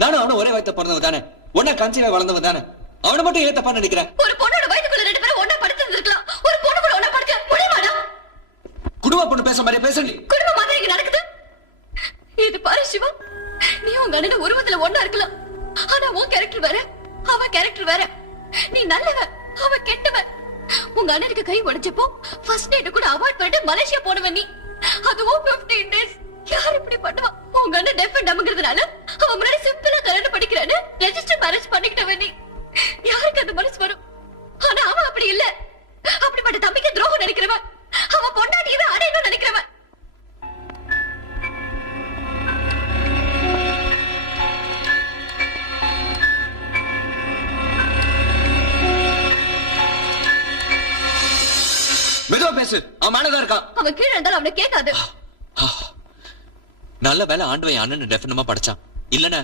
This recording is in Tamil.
நானும் அவனும் ஒரே வயத்த பிறந்தவன் தானே. ஒன்னா கன்சீவா வளர்ந்தவன் தானே. அவனை மட்டும் ஏன் தப்பா நினைக்கிறேன். ஒரு பொண்ணோட வயதுக்குள்ள ரெண்டு பேரும் ஒண்ணா படுத்திருந்திருக்கலாம். ஒரு பொண்ணு கூட ஒண்ணா படுக்க முடியுமாடா? குடும்ப பொண்ணு பேச மாதிரி பேச நீ குடும்ப மாதிரி இங்க நடக்குது. இது பாரு சிவா. நீ உங்க அண்ணன் உருவத்துல ஒண்ணா இருக்கலாம். ஆனா உன் கேரக்டர் வேற. அவன் கேரக்டர் வேற. நீ நல்லவன். அவன் கெட்டவன். உங்க அண்ணனுக்கு கை உடைச்சப்போ ஃபர்ஸ்ட் நைட் கூட அவாய்ட் பண்ணிட்டு மலேசியா போனவன் நீ. அதுவும் 15 டேஸ் யார் இப்படி பண்ணுவா? உங்க அண்ணன் டெஃப் டம்ங்கிறதுனால நீ யாருக்கு அந்த மனசு வரும்? ஆனா அவன் அப்படி இல்ல. அப்படிப்பட்ட தம்பிக்கு துரோகம் நினைக்கிறவன். அவன் பொண்டாட்டியவே அடையணும்னு நினைக்கிறவன். மெதுவா பேசு. அவன் மேலதான் இருக்கான். அவன் கீழே இருந்தாலும் அவனை கேட்காது. நல்ல வேலை ஆண்டவன் அண்ணன் டெஃபினமா படிச்சான். இல்லன்னா